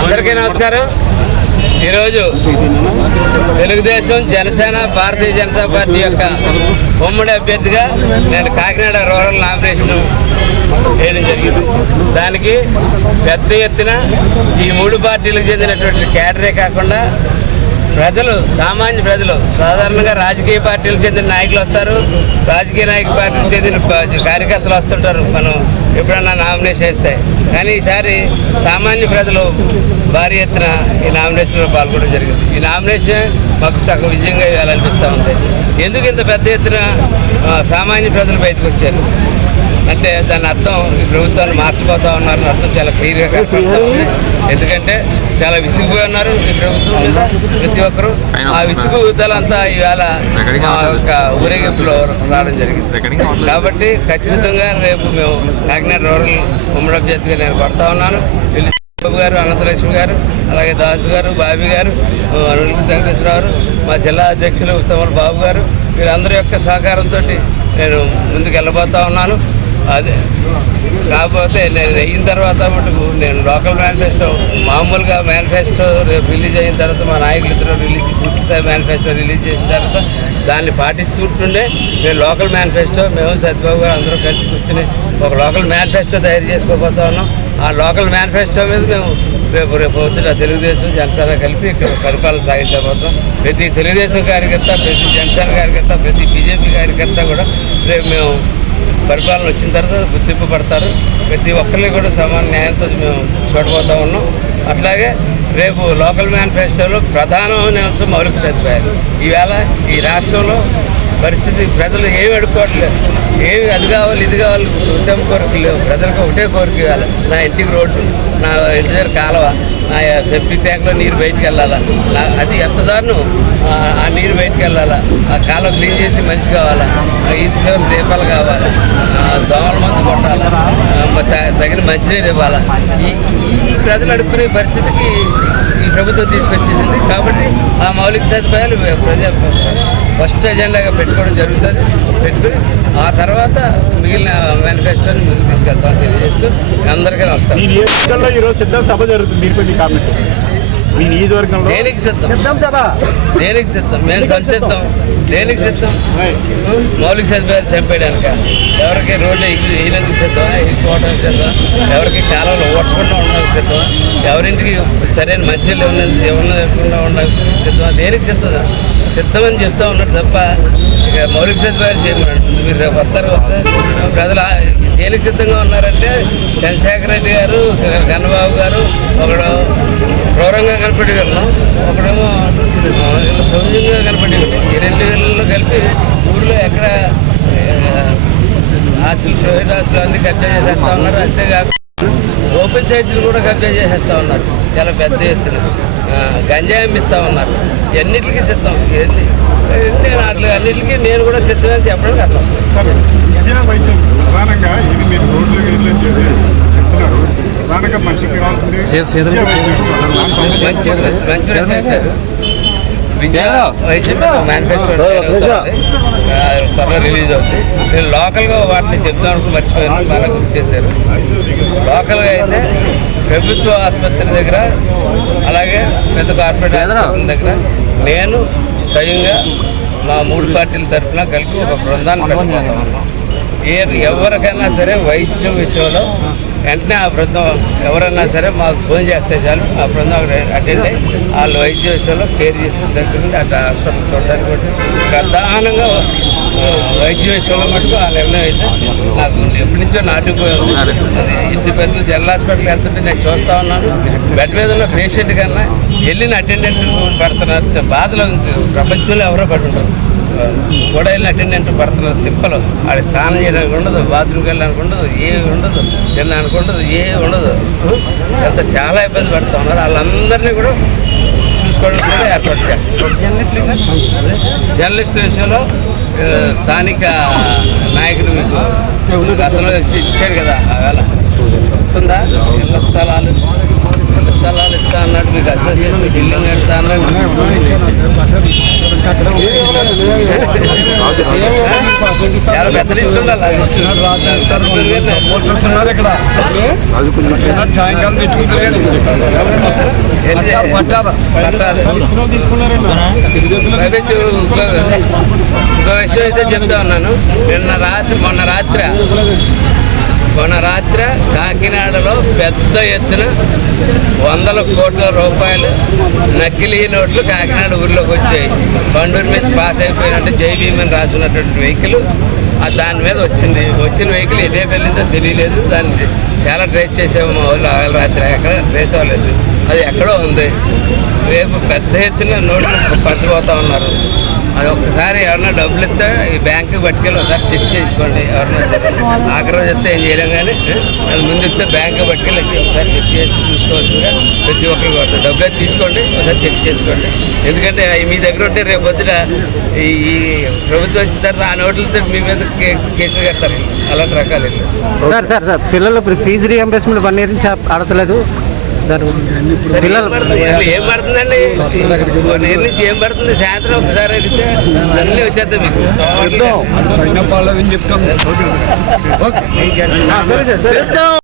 అందరికీ నమస్కారం. ఈరోజు తెలుగుదేశం జనసేన భారతీయ జనతా పార్టీ యొక్క ఉమ్మడి అభ్యర్థిగా నేను కాకినాడ రూరల్ నామినేషన్ వేయడం జరిగింది. దానికి పెద్ద ఎత్తున ఈ మూడు పార్టీలకు చెందినటువంటి క్యాడరే కాకుండా ప్రజలు సామాన్య ప్రజలు సాధారణంగా రాజకీయ పార్టీలకు చెందిన నాయకులు వస్తారు. రాజకీయ నాయక పార్టీలకు చెందిన కార్యకర్తలు వస్తుంటారు. మనం ఎప్పుడన్నా నామినేషన్ వేస్తే. కానీ ఈసారి సామాన్య ప్రజలు భారీ ఎత్తున ఈ నామినేషన్లో పాల్గొనడం జరిగింది. ఈ నామినేషన్ మాకు సగం విజయంగా ఇవ్వాలనిపిస్తూ ఉంది. ఎందుకు ఇంత పెద్ద ఎత్తున సామాన్య ప్రజలు బయటకు వచ్చారు? అంటే దాని అర్థం ఈ ప్రభుత్వాన్ని మార్చిపోతా ఉన్నారని అర్థం చాలా క్లియర్గా కనపడతా ఉంది. ఎందుకంటే చాలా విసిగిపోయి ఉన్నారు ఈ ప్రభుత్వం మీద ప్రతి ఒక్కరు. ఆ విసుగుదలంతా ఈవేళ మా యొక్క ఊరేగింపులో రావడం జరిగింది. కాబట్టి ఖచ్చితంగా రేపు మేము కాకినాడ రూరల్ ఉమ్మడి అభ్యర్థిగా నేను కొడతా ఉన్నాను. బాబు గారు అనంతలక్ష్మి గారు అలాగే దాసు గారు బాబీ గారు అరుణ్ వెంకటేశ్వరరావు మా జిల్లా అధ్యక్షులు ఉత్తమల్ బాబు గారు వీళ్ళందరి యొక్క సహకారంతో నేను ముందుకు వెళ్ళబోతా ఉన్నాను. అదే. కాకపోతే నేను అయిన తర్వాత మటుకు నేను లోకల్ మేనిఫెస్టో మామూలుగా మేనిఫెస్టో రేపు రిలీజ్ అయిన తర్వాత మా నాయకులు ఇద్దరు రిలీజ్ పూర్తిస్థాయి మేనిఫెస్టో రిలీజ్ చేసిన తర్వాత దాన్ని పాటిస్తుంటుండే మేము లోకల్ మేనిఫెస్టో మేము సత్యబాబు గారు అందరూ కలిసి కూర్చుని ఒక లోకల్ మేనిఫెస్టో తయారు చేసుకోబోతా ఉన్నాం. ఆ లోకల్ మేనిఫెస్టో మీద మేము రేపు రేపు పొద్దున తెలుగుదేశం జనసేన కలిపి ఇక్కడ పరిపాలన సాగించబోతాం ప్రతి తెలుగుదేశం కార్యకర్త ప్రతి జనసేన కార్యకర్త ప్రతి బీజేపీ కార్యకర్త కూడా రేపు మేము పరిపాలన వచ్చిన తర్వాత గుర్తింపు పడతారు. ప్రతి ఒక్కరిని కూడా సమాన న్యాయంతో మేము చూడబోతా ఉన్నాం. అట్లాగే రేపు లోకల్ మేనిఫెస్టోలో ప్రధానమైన అంశం మౌలిక సదుపాయాలు. ఈవేళ ఈ రాష్ట్రంలో పరిస్థితి ప్రజలు ఏమి అడుక్కోవట్లేదు. ఏమి అది కావాలి ఇది కావాలి ఉద్యమ కోరికలు లేవు. ప్రజలకు ఒకటే కోరిక ఇవ్వాలి. నా ఇంటికి రోడ్డు నా ఇంటి దగ్గర కాలువ ఆ సెప్టిక్ ట్యాంక్లో నీరు బయటికి వెళ్ళాలా? అది ఎంత దారుణం? ఆ, నీరు బయటికి వెళ్ళాలా? ఆ కాలం క్లీన్ చేసి మంచి కావాలా? ఆ ఈది చివరి దీపాలు కావాలా? దోమల మందు కొట్టాలా? తగిన మంచినీరు ఇవ్వాలా? ఈ ఈ ప్రజలు అడుక్కునే పరిస్థితికి ఈ ప్రభుత్వం తీసుకొచ్చేసింది. కాబట్టి ఆ మౌలిక సదుపాయాలు ప్రజా ఫస్ట్ ఎజెండాగా పెట్టుకోవడం జరుగుతుంది. పెట్టుకుని ఆ తర్వాత మిగిలిన మేనిఫెస్టోని ముందుకు తీసుకెళ్తామని తెలియజేస్తూ అందరికీ నమస్కారం. ఈరోజు సిద్ధం సభ జరుగుతుంది. దీనిపై మీ కామెంట్ మీ నియోజకవర్గంలో దేనికి సిద్ధం? సిద్ధం సభ. దేనికి సిద్ధం? మేము సంసిద్ధం. దేనికి సిద్ధం? మౌలిక సదుపాయాలు చంపేయడానిక. ఎవరికి రోడ్డు ఇల్లు వేయడానికి సిద్ధమా? ఎక్కిపోవడానికి సిద్ధమా? ఎవరికి కాలంలో ఓడ్చకుండా ఉండడానికి సిద్ధమా? ఎవరింటికి సరైన మంచిలు ఏమన్నా లేకుండా ఉండడానికి సిద్ధమా? దేనికి సిద్ధమా సిద్ధమని చెప్తా ఉన్నాడు తప్ప ఇక మౌలిక సదుపాయాలు చేయమన్నాడు. మీరు రేపు వస్తారు. ప్రజలు ఆ- దేనికి సిద్ధంగా ఉన్నారంటే చంద్రశేఖర రెడ్డి గారు గన్నబాబు గారు ఒకడు క్రూరంగా వెళ్ళాం ఒకడేమో సౌజన్యంగా కనపడి వెళ్ళాం ఈ రెండు వేలలో కలిపి ఊళ్ళో ఎక్కడ ఆ, ఆస్తులు ప్రైవేట్ ఆస్తులు అన్ని కబ్జా చేసేస్తా ఉన్నారు. అంతేకాకుండా ఓపెన్ సైట్స్ కూడా కబ్జా చేసేస్తా ఉన్నారు. చాలా పెద్ద ఎత్తున గంజాయి అమ్మిస్తూ ఉన్నారు ఎన్నిటికీ సిద్ధం? ఎన్ని నేను అట్లా అన్నిటికీ నేను కూడా చెప్పడానికి ప్రధానంగా ఇది మీరు రోడ్లు గేట్లు అని చెప్పి చెప్తున్నారు. ప్రధానంగా మనిషికి కావాల్సింది విద్యా వైద్యం. దాని మంచి సంబంధించి మంచి ప్రశ్న వేశారు. విద్యా వైద్యం మేనిఫెస్టో త్వరలో రిలీజ్ అవుతుంది నేను లోకల్గా వాటిని అనుకుని మర్చిపోయాను. గుర్తు చేశారు. లోకల్గా అయితే ప్రభుత్వ ఆసుపత్రి దగ్గర అలాగే పెద్ద కార్పొరేట్ ఆసుపత్రుల దగ్గర నేను స్వయంగా మా మూడు పార్టీల తరఫున కలిపి ఒక బృందాన్ని పెట్టబోతా ఏ ఎవరికైనా సరే వైద్యం విషయంలో వెంటనే ఆ బృందం ఎవరన్నా సరే మాకు ఫోన్ చేస్తే చాలు. ఆ బృందం అటెండ్ అయ్యి వాళ్ళు వైద్య విషయంలో కేర్ చేసుకుని దగ్గర నుండి హాస్పిటల్ చూడడానికి కూడా ప్రధానంగా వైద్య విషయంలో మటుకు ఆ నిర్ణయం అయితే నాకు ఎప్పటి నుంచో నాటుకుపోయింది ఇంటి పెద్ద జనరల్ హాస్పిటల్ వెళ్తుంటే నేను చూస్తూ ఉన్నాను. బెడ్ మీద ఉన్న పేషెంట్ కన్నా వెళ్ళిన అటెండెంట్ పడుతున్న బాధలు ప్రపంచంలో ఎవరో పడి ఉంటారు కూడా వెళ్ళిన అటెండెంట్ పడుతున్నారు. తిప్పలు ఆడి స్నానం చేయడానికి ఉండదు. బాత్రూమ్కి వెళ్ళడానికి ఉండదు. ఏమి ఉండదు. తినడానికి ఉండదు. ఏ ఉండదు. అంత చాలా ఇబ్బంది పడుతూ ఉన్నారు. వాళ్ళందరినీ కూడా చూసుకోవడానికి కూడా ఏర్పాటు చేస్తారు జర్నలిస్ట్ విషయంలో స్థానిక నాయకుడు మీకు గతంలో ఇచ్చి- ఇచ్చాడు కదా. ఆ వేళ గుర్తుందా? ఇళ్ళ స్థలాలు? స్థలాలు ఇస్తా అన్నాడు మీకు అసోసియేషన్ బిల్డింగ్ పెడతా అన్నాడు. పెద్ద లిస్ట్ ఉండాలి. సాయంకాలం ఇంకో విషయం అయితే చెప్తా ఉన్నాను. నిన్న రాత్రి మొన్న రాత్రి మొన్న రాత్రి కాకినాడలో పెద్ద ఎత్తున వందల కోట్ల రూపాయలు నకిలీ నోట్లు కాకినాడ ఊర్లోకి వచ్చాయి. బండూరు నుంచి పాస్ అయిపోయినట్టు జై అని రాసినటువంటి వెహికల్. అది దాని మీద వచ్చింది. వచ్చిన వెహికల్ ఎదే వెళ్ళిందో తెలియలేదు. దాన్ని చాలా ట్రేస్ చేసాము మా వాళ్ళు ఆగల రాత్రి ఎక్కడ ట్రేస్ అవ్వలేదు. అది ఎక్కడో ఉంది. రేపు పెద్ద ఎత్తున నోట్లు పంచబోతా ఉన్నారు. అది ఒక్కసారి ఎవరన్నా డబ్బులు ఇస్తే ఈ బ్యాంకు పట్టుకెళ్ళి ఒకసారి చెక్ చేయించుకోండి ఎవరన్నా ఆగ్రహం ఆఖరి రోజు ఇస్తే ఏం చేయలేం కానీ అది ముందు ఇస్తే బ్యాంకు పట్టుకెళ్ళి ఒకసారి చెక్ చేసి చూసుకోవచ్చుగా ప్రతి ఒక్కరికి కొడుతుంది డబ్బులు అయితే తీసుకోండి ఒకసారి చెక్ చేసుకోండి. ఎందుకంటే మీ దగ్గర ఉంటే రేపు పొద్దున ఈ ప్రభుత్వం వచ్చిన తర్వాత ఆ నోట్లతో మీ మీద కేసులు కడతారు. అలాంటి రకాలు సార్ సార్ సార్ పిల్లలు ఇప్పుడు ఫీజు రీఎంబర్స్మెంట్ వన్ ఇయర్ నుంచి అడతలేదు ఏం పిల్లలు పడుతుంది? అసలు ఏం పడుతుందండి? నేను నుంచి ఏం పడుతుంది? సాయంత్రం ఒకసారి అడిగితే అన్నీ వచ్చేద్దాం మీకు. చెప్తాం.